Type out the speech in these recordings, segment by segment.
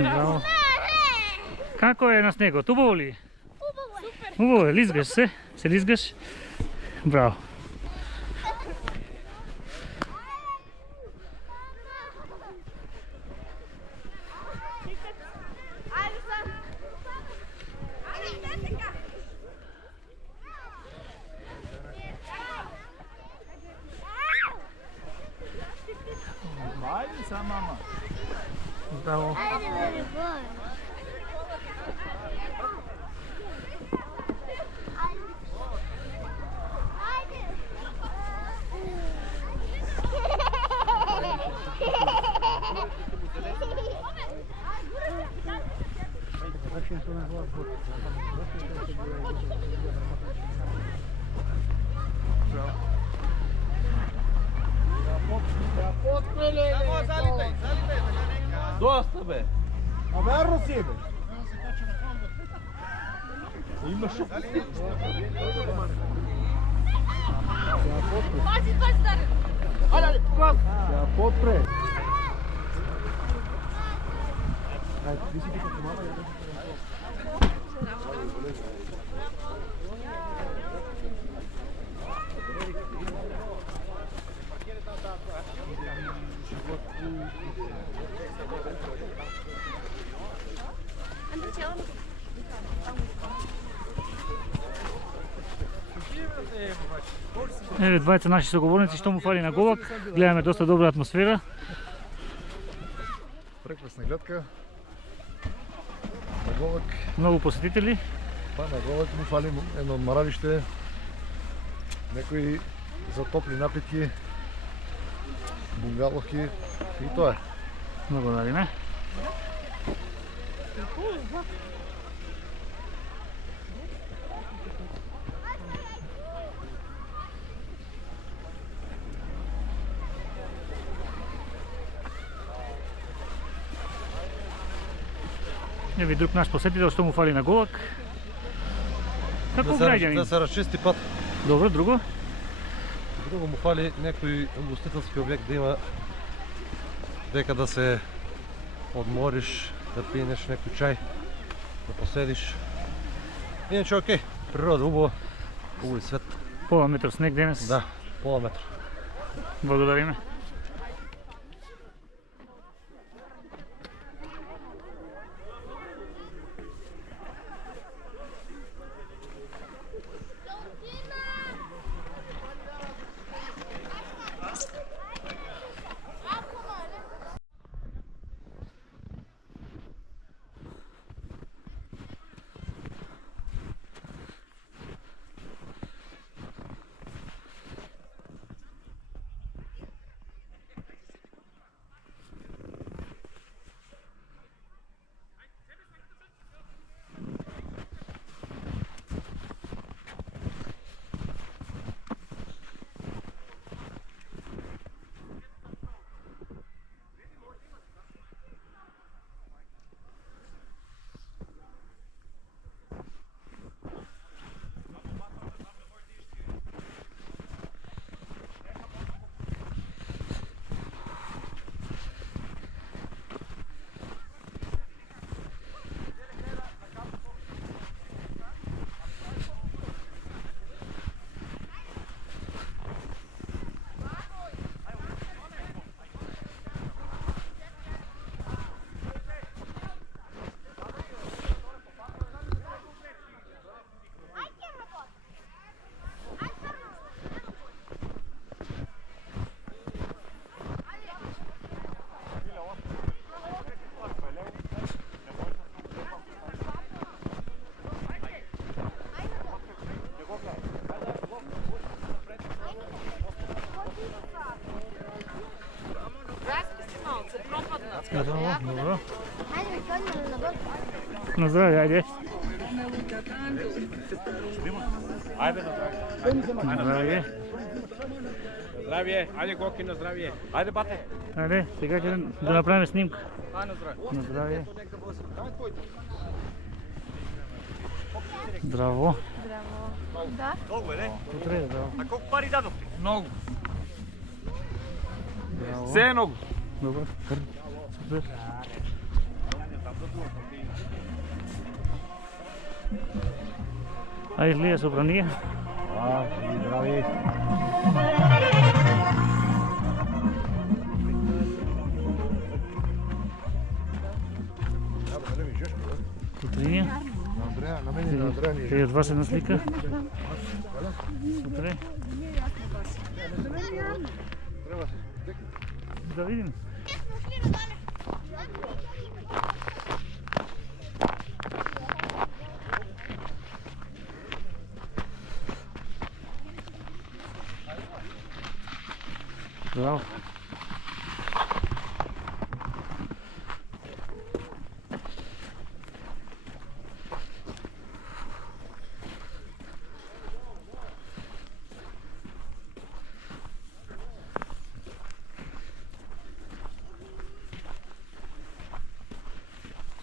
Браво. Како е на снегот? Убаво ли? Убаво е. Лизгаш се? Се лизгаш? Браво. Ajde sa mama. Браво. Dosta be. A verro sjede. Imaš Pazi, stari! Ja potpre. Ajde, vi si ti kako mama, ja Еве двајца наши соговорници што му фали на Голак. Гледаме доста добра атмосфера. Прекрасна гледка. На Голак. Многу посетители. Па на Голак му фали едно одморавиште. Некои за топли напитки. Бунгаловки и тоа е. Благодариме. Еве друг наш посетител што му фали на Голак. Како граѓанин? Да се разчисти пат. Добро, друго? Друго му фали некој угостителски објект да има дека да се одмориш, да пиенеш некој чај, да поседиш. Иначе окей, природа убава, убави свет. Пола метар снег денес. Да, пола метар. Благодариме. Добро. На здравје, ајде. Ajde na zdravje. На здравје. Zdravje, ajde Goki na zdravje. Ajde bate. Ајде, сега ќе да направиме снимка. Na zdravje. На здравје. Здраво. Да? Много е, не? Утре, браво. A koliko pari dadохте? Много. Браво. Все е много. Добро. Супер. Ai Илия Собрания. Живи, здрави. Утриня. На Андрея, на мен и на Андрея ни И от вас една слика. Утре. Да видим. Браво.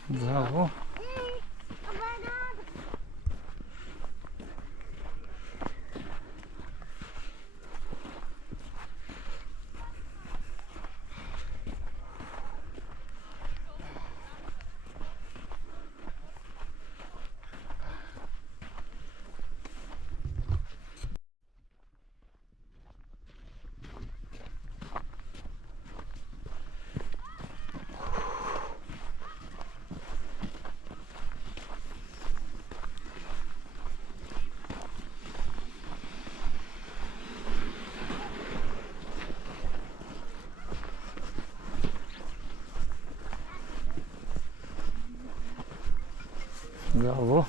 Браво. Браво.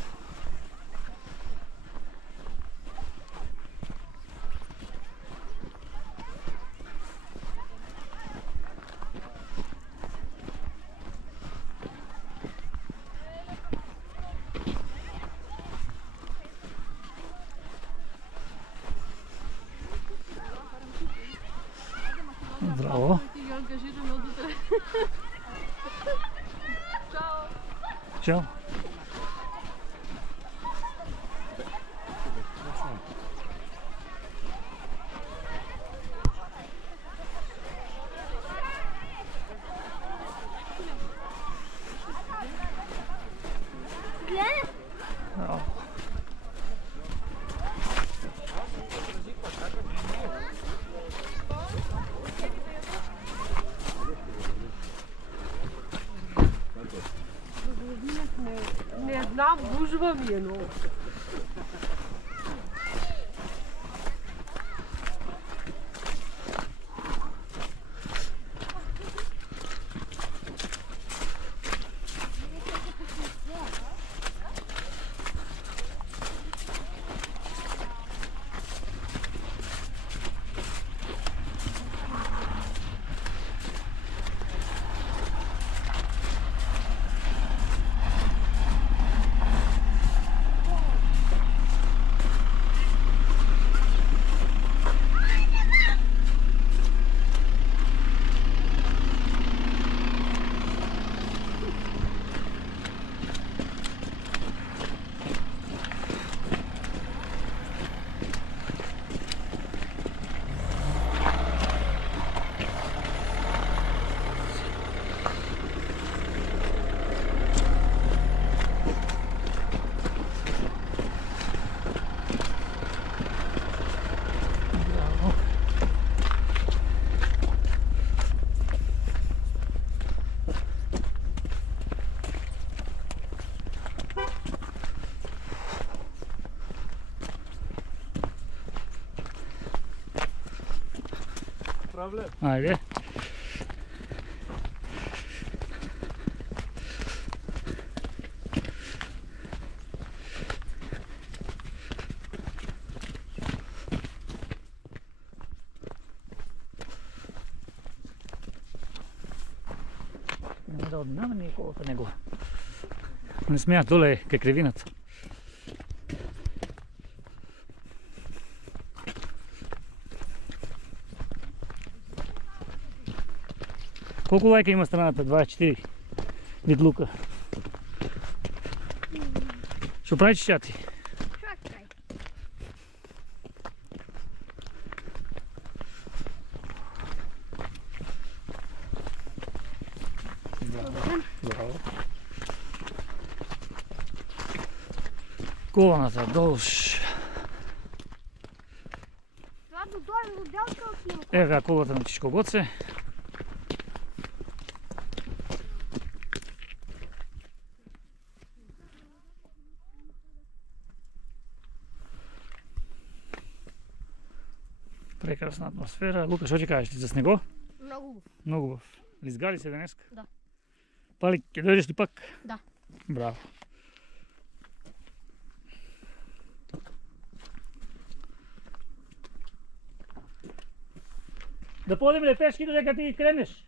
Браво. Чао. Браво. Не знам, гужва ми е много. Айде. Няма да отминава никога от него. Не смеят, доле е кривината. Колко лайка има страната? 24. Вид лука. Що прави чичати? Браво. колоната долж. Това до долу делка отива. Еве колата на Чичко Гоце. Прекрасна атмосфера. Лука, што ќе кажеш ти за снего? Много. Многу убав. Лизгали се денеска? Да. Пали, ќе дојдеш ли пак? Да. Браво. Да подем ли пешки додека ти кренеш?